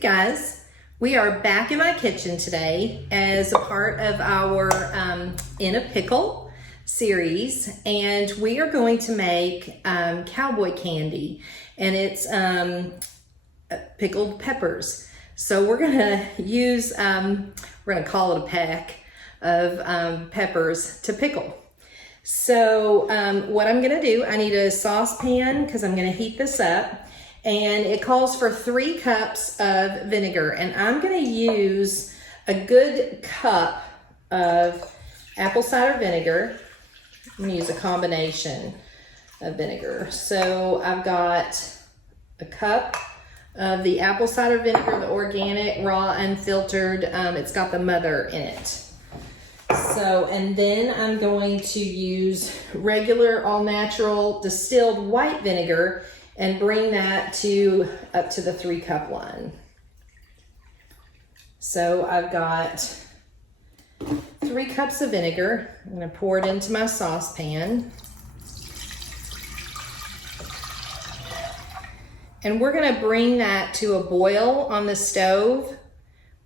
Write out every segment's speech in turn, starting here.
Guys, we are back in my kitchen today as a part of our In a Pickle series, and we are going to make cowboy candy, and it's pickled peppers. So we're gonna use, we're gonna call it a pack of peppers to pickle. So what I'm gonna do, I need a saucepan because I'm gonna heat this up. And it calls for 3 cups of vinegar, and I'm going to use a good cup of apple cider vinegar. I'm going to use a combination of vinegar. So I've got a cup of the apple cider vinegar, the organic, raw, unfiltered. It's got the mother in it. So, and then I'm going to use regular, all natural, distilled white vinegar and bring that up to the 3 cup line. So I've got 3 cups of vinegar. I'm gonna pour it into my saucepan. And we're gonna bring that to a boil on the stove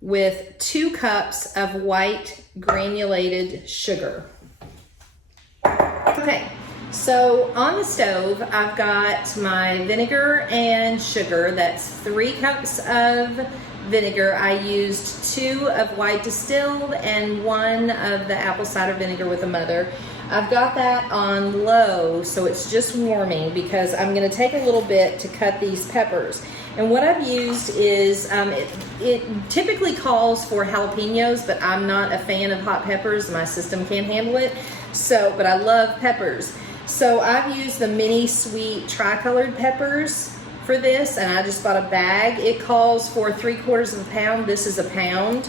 with 2 cups of white granulated sugar. Okay. So on the stove, I've got my vinegar and sugar. That's 3 cups of vinegar. I used 2 of white distilled and 1 of the apple cider vinegar with a mother. I've got that on low, so it's just warming because I'm gonna take a little bit to cut these peppers. And what I've used is, it typically calls for jalapenos, but I'm not a fan of hot peppers. My system can't handle it. So, but I love peppers. So I've used the mini sweet tricolored peppers for this, and I just bought a bag. It calls for 3/4 of a pound. This is a pound.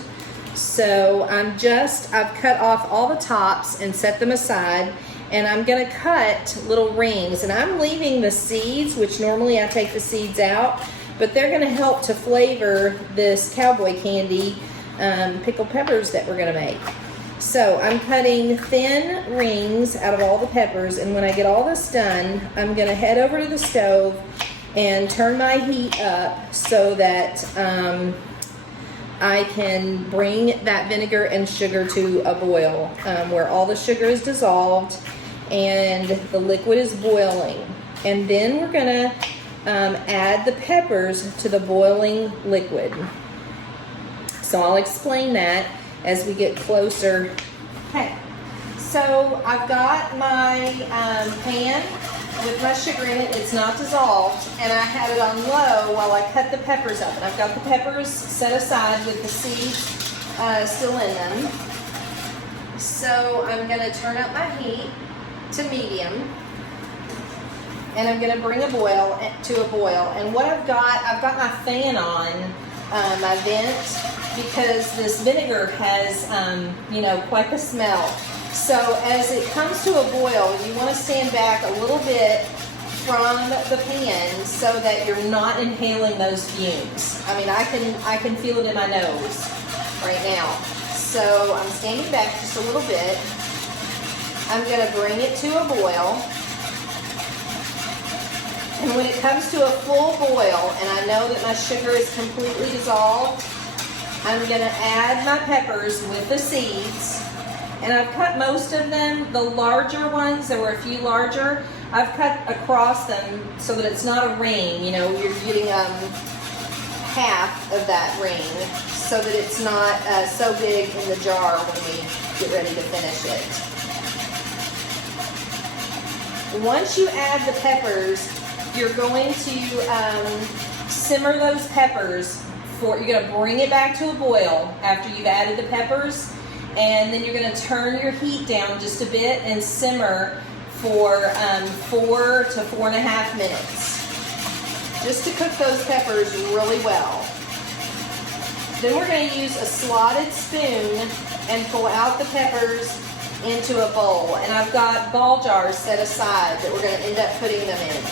So I've cut off all the tops and set them aside, and I'm gonna cut little rings, and I'm leaving the seeds, which normally I take the seeds out, but they're gonna help to flavor this cowboy candy pickled peppers that we're gonna make. So I'm cutting thin rings out of all the peppers, and when I get all this done, I'm gonna head over to the stove and turn my heat up so that I can bring that vinegar and sugar to a boil where all the sugar is dissolved and the liquid is boiling. And then we're gonna add the peppers to the boiling liquid. So I'll explain that as we get closer. Okay, so I've got my pan with my sugar in it. It's not dissolved, and I had it on low while I cut the peppers up. And I've got the peppers set aside with the seeds still in them. So I'm gonna turn up my heat to medium, and I'm gonna bring to a boil. And what I've got my fan on, my vent, because this vinegar has, quite the smell. So as it comes to a boil, you want to stand back a little bit from the pan so that you're not inhaling those fumes. I mean, I can feel it in my nose right now. So I'm standing back just a little bit. I'm going to bring it to a boil. And when it comes to a full boil, and I know that my sugar is completely dissolved, I'm going to add my peppers with the seeds, and I've cut most of them. The larger ones, there were a few larger, I've cut across them so that it's not a ring. You know, you're getting half of that ring so that it's not so big in the jar when we get ready to finish it. Once you add the peppers, you're going to simmer those peppers. You're going to bring it back to a boil after you've added the peppers, and then you're going to turn your heat down just a bit and simmer for 4 to 4.5 minutes, just to cook those peppers really well. Then we're going to use a slotted spoon and pull out the peppers into a bowl, and I've got ball jars set aside that we're going to end up putting them in.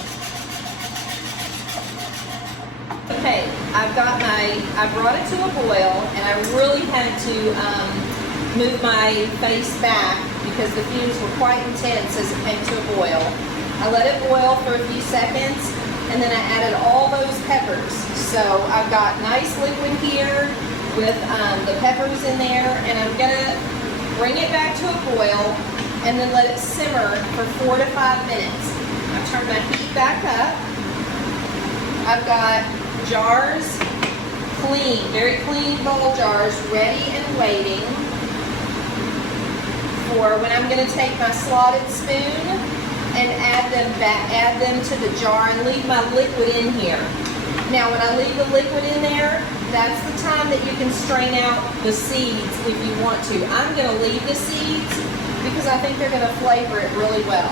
Okay, I brought it to a boil, and I really had to move my face back because the fumes were quite intense as it came to a boil. I let it boil for a few seconds, and then I added all those peppers. So I've got nice liquid here with the peppers in there, and I'm gonna bring it back to a boil and then let it simmer for 4 to 5 minutes. I've turned my heat back up. I've got jars, clean, very clean bowl jars, ready and waiting for when I'm going to take my slotted spoon and add them to the jar and leave my liquid in here. Now, when I leave the liquid in there, that's the time that you can strain out the seeds if you want to. I'm going to leave the seeds because I think they're going to flavor it really well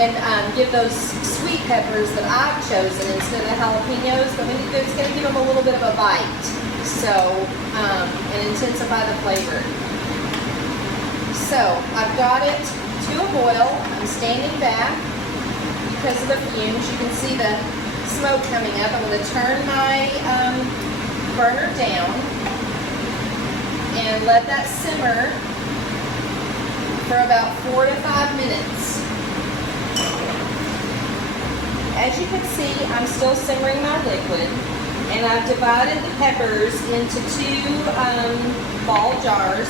and give those sweet peppers that I've chosen instead of the jalapenos. But it's going to give them a little bit of a bite, so and intensify the flavor. So I've got it to a boil. I'm standing back because of the fumes. You can see the smoke coming up. I'm going to turn my burner down and let that simmer for about 4 to 5 minutes. As you can see, I'm still simmering my liquid, and I've divided the peppers into 2 ball jars.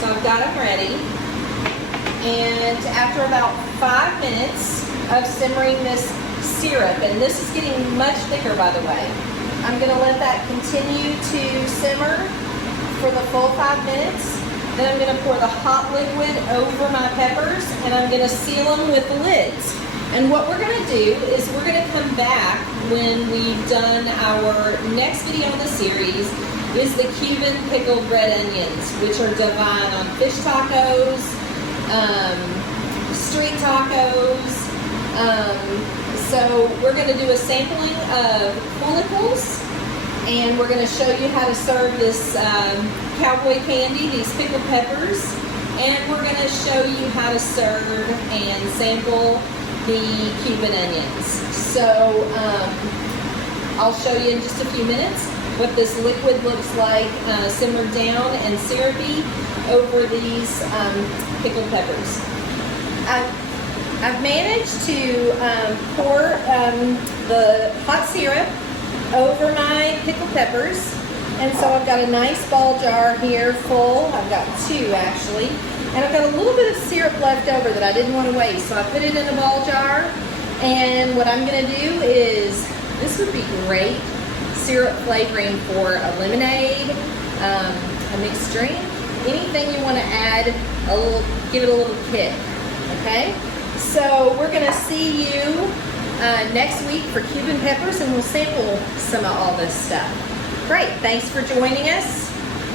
So I've got them ready, and after about 5 minutes of simmering this syrup, and this is getting much thicker, by the way, I'm going to let that continue to simmer for the full 5 minutes. Then I'm going to pour the hot liquid over my peppers, and I'm going to seal them with the lids. And what we're going to do is we're going to come back when we've done our next video in the series is the Cuban pickled red onions, which are divine on fish tacos, street tacos. So we're going to do a sampling of culicles, and we're going to show you how to serve this cowboy candy, these pickled peppers, and we're going to show you how to serve and sample the Cuban onions. So I'll show you in just a few minutes what this liquid looks like simmered down and syrupy over these pickled peppers. I've managed to pour the hot syrup over my pickled peppers, and so I've got a nice ball jar here full. I've got 2 actually, and I've got a little bit of syrup left over that I didn't want to waste, so I put it in a ball jar. And what I'm going to do is, this would be great syrup flavoring for a lemonade, a mixed drink, anything you want to add a little, give it a little kick. Okay, so we're going to see you next week for Cuban peppers, and we'll sample some of all this stuff. Great, thanks for joining us.